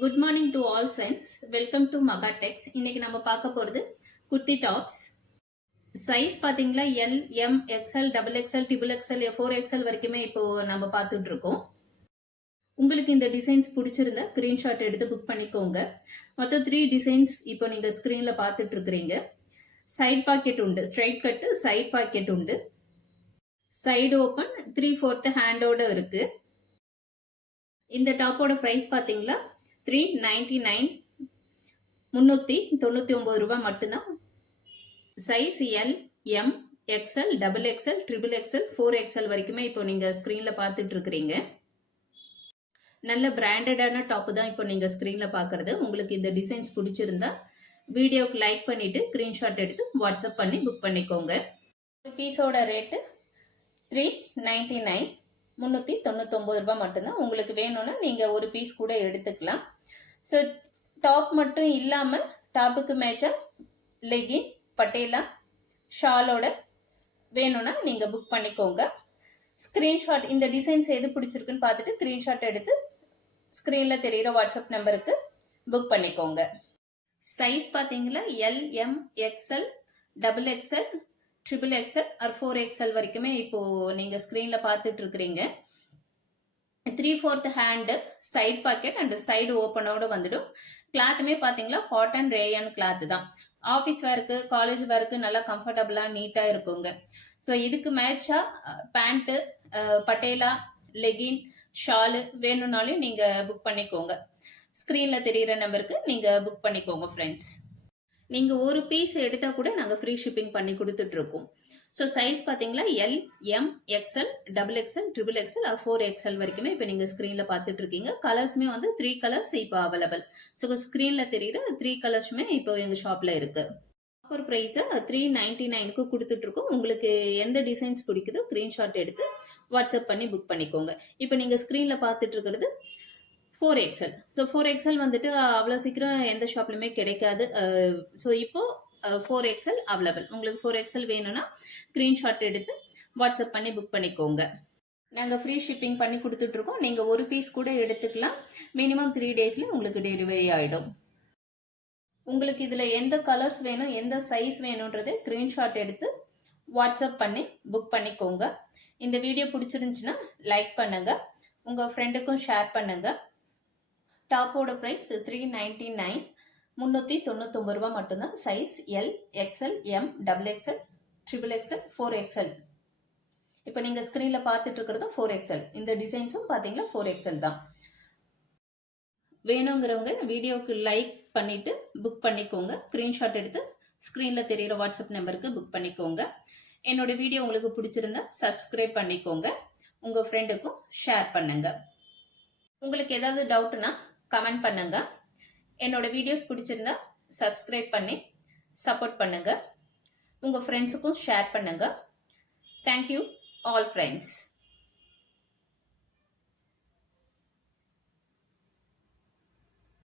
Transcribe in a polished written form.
Good morning to all friends. Welcome to மகா டெக்ஸ். இன்னைக்கு நம்ம பார்க்க போகிறது குர்த்தி டாப்ஸ். சைஸ் பார்த்தீங்களா, L, M, XL, double XL, triple XL, 4XL வரைக்குமே இப்போ நம்ம பார்த்துட்டு இருக்கோம். உங்களுக்கு இந்த டிசைன்ஸ் பிடிச்சிருந்தா ஸ்கிரீன்ஷாட் எடுத்து புக் பண்ணிக்கோங்க. மொத்தம் 3 டிசைன்ஸ் இப்போ நீங்கள் ஸ்க்ரீனில் பார்த்துட்டு இருக்கிறீங்க. சைட் பாக்கெட் உண்டு, ஸ்ட்ரைட் கட்டு சைட் பாக்கெட் உண்டு. சைடு ஓப்பன் 3/4 ஹேண்டோட இருக்கு. இந்த டாப்போட ப்ரைஸ் பார்த்தீங்களா $399, 399 ரூபாய் மட்டும்தான். Size L, M, XL, double XL, triple XL, 4XL வரைக்குமே இப்போ நீங்கள் ஸ்க்ரீனில் பார்த்துட்டு இருக்கிறீங்க. நல்ல பிராண்டடான டாப்பு தான் இப்போ நீங்கள் ஸ்க்ரீனில் பார்க்குறது. உங்களுக்கு இந்த டிசைன்ஸ் பிடிச்சிருந்தா வீடியோக்கு லைக் பண்ணிவிட்டு ஸ்க்ரீன்ஷாட் எடுத்து வாட்ஸ்அப் பண்ணி புக் பண்ணிக்கோங்க. பீஸோட ரேட்டு $399, 399 ரூபாய் மட்டும்தான். உங்களுக்கு வேணும்னா நீங்கள் ஒரு பீஸ் கூட எடுத்துக்கலாம். ஸோ டாப் மட்டும் இல்லாமல் டாப்புக்கு மேட்சாக லெகின், பட்டேலா, ஷாலோட வேணும்னா நீங்கள் புக் பண்ணிக்கோங்க. ஸ்க்ரீன்ஷாட் இந்த டிசைன்ஸ் எது பிடிச்சிருக்குன்னு பார்த்துட்டு ஸ்க்ரீன்ஷாட் எடுத்து ஸ்க்ரீனில் தெரிகிற வாட்ஸ்அப் நம்பருக்கு புக் பண்ணிக்கோங்க. சைஸ் பார்த்தீங்களா, L, M, XL, double XL, triple XL or 4XL வரைக்குமே இப்போது நீங்கள் ஸ்க்ரீனில் பார்த்துட்டு இருக்கிறீங்க. 3/4 hand, side pocket and side ஓப்பனோட வந்துடும். கிளாத்துமே பார்த்தீங்களா காட்டன் ரேயன் கிளாத் தான். ஆஃபீஸ் வேருக்கு, காலேஜ் வேருக்கு நல்லா கம்ஃபர்டபுளாக நீட்டாக இருக்குங்க. ஸோ இதுக்கு மேட்சாக பேண்ட்டு, பட்டேலா, லெகின், ஷாலு வேணும்னாலும் நீங்கள் புக் பண்ணிக்கோங்க. ஸ்க்ரீனில் தெரிகிற நம்பருக்கு நீங்கள் புக் பண்ணிக்கோங்க ஃப்ரெண்ட்ஸ். நீங்கள் ஒரு பீஸ் எடுத்தால் கூட நாங்கள் ஃப்ரீ ஷிப்பிங் பண்ணி கொடுத்துட்ருக்கோம். ஸோ சைஸ் பார்த்தீங்களா, L, M, XL, double XL, triple XL, 4XL வரைக்குமே இப்போ நீங்கள் ஸ்க்ரீனில் பார்த்துட்டு இருக்கீங்க. கலர்ஸுமே வந்து 3 கலர்ஸ் இப்போ அவைலபிள். ஸோ ஸ்க்ரீனில் தெரியுற 3 கலர்ஸுமே இப்போ எங்கள் ஷாப்பில் இருக்குது. ஆஃபர் ப்ரைஸை $399க்கு கொடுத்துட்ருக்கோம். உங்களுக்கு எந்த டிசைன்ஸ் பிடிக்குதோ ஸ்க்ரீன்ஷாட் எடுத்து வாட்ஸ்அப் பண்ணி புக் பண்ணிக்கோங்க. இப்போ நீங்கள் ஸ்க்ரீனில் பார்த்துட்டு இருக்கிறது 4XL. ஸோ 4XL வந்துட்டு அவ்வளோ சீக்கிரம் எந்த ஷாப்லையுமே கிடைக்காது. ஸோ இப்போது 4XL அவைலபிள். உங்களுக்கு 4XL வேணும்னா ஸ்க்ரீன்ஷாட் எடுத்து வாட்ஸ்அப் பண்ணி புக் பண்ணிக்கோங்க. நாங்கள் ஃப்ரீ ஷிப்பிங் பண்ணி கொடுத்துட்ருக்கோம். நீங்கள் ஒரு பீஸ் கூட எடுத்துக்கலாம். மினிமம் 3 டேஸில் உங்களுக்கு டெலிவரி ஆகிடும். உங்களுக்கு இதில் எந்த கலர்ஸ் வேணும், எந்த சைஸ் வேணுன்றதை ஸ்க்ரீன்ஷாட் எடுத்து வாட்ஸ்அப் பண்ணி புக் பண்ணிக்கோங்க. இந்த வீடியோ பிடிச்சிருந்துச்சுன்னா லைக் பண்ணுங்கள், உங்கள் ஃப்ரெண்டுக்கும் ஷேர் பண்ணுங்கள். டாப்போட ப்ரைஸ் $399, 399 ரூபாய் மட்டும்தான். Size L, XL, M, double XL, triple XL, 4XL. இப்போ நீங்கள் ஸ்க்ரீனில் பார்த்துட்டு இருக்கிறதும் 4XL. இந்த டிசைன்ஸும் பார்த்தீங்கன்னா 4XL தான். வேணுங்கிறவங்க வீடியோவுக்கு லைக் பண்ணிவிட்டு புக் பண்ணிக்கோங்க. ஸ்க்ரீன்ஷாட் எடுத்து ஸ்க்ரீனில் தெரிகிற வாட்ஸ்அப் நம்பருக்கு புக் பண்ணிக்கோங்க. என்னோட வீடியோ உங்களுக்கு பிடிச்சிருந்தா சப்ஸ்கிரைப் பண்ணிக்கோங்க, உங்கள் ஃப்ரெண்டுக்கும் ஷேர் பண்ணுங்கள். உங்களுக்கு ஏதாவது டவுட்னா கமெண்ட் பண்ணுங்க. என்னோட வீடியோஸ் பிடிச்சிருந்தா சப்ஸ்கிரைப் பண்ணி சப்போர்ட் பண்ணுங்க, உங்கள் ஃப்ரெண்ட்ஸுக்கும் ஷேர் பண்ணுங்க. Thank you all friends.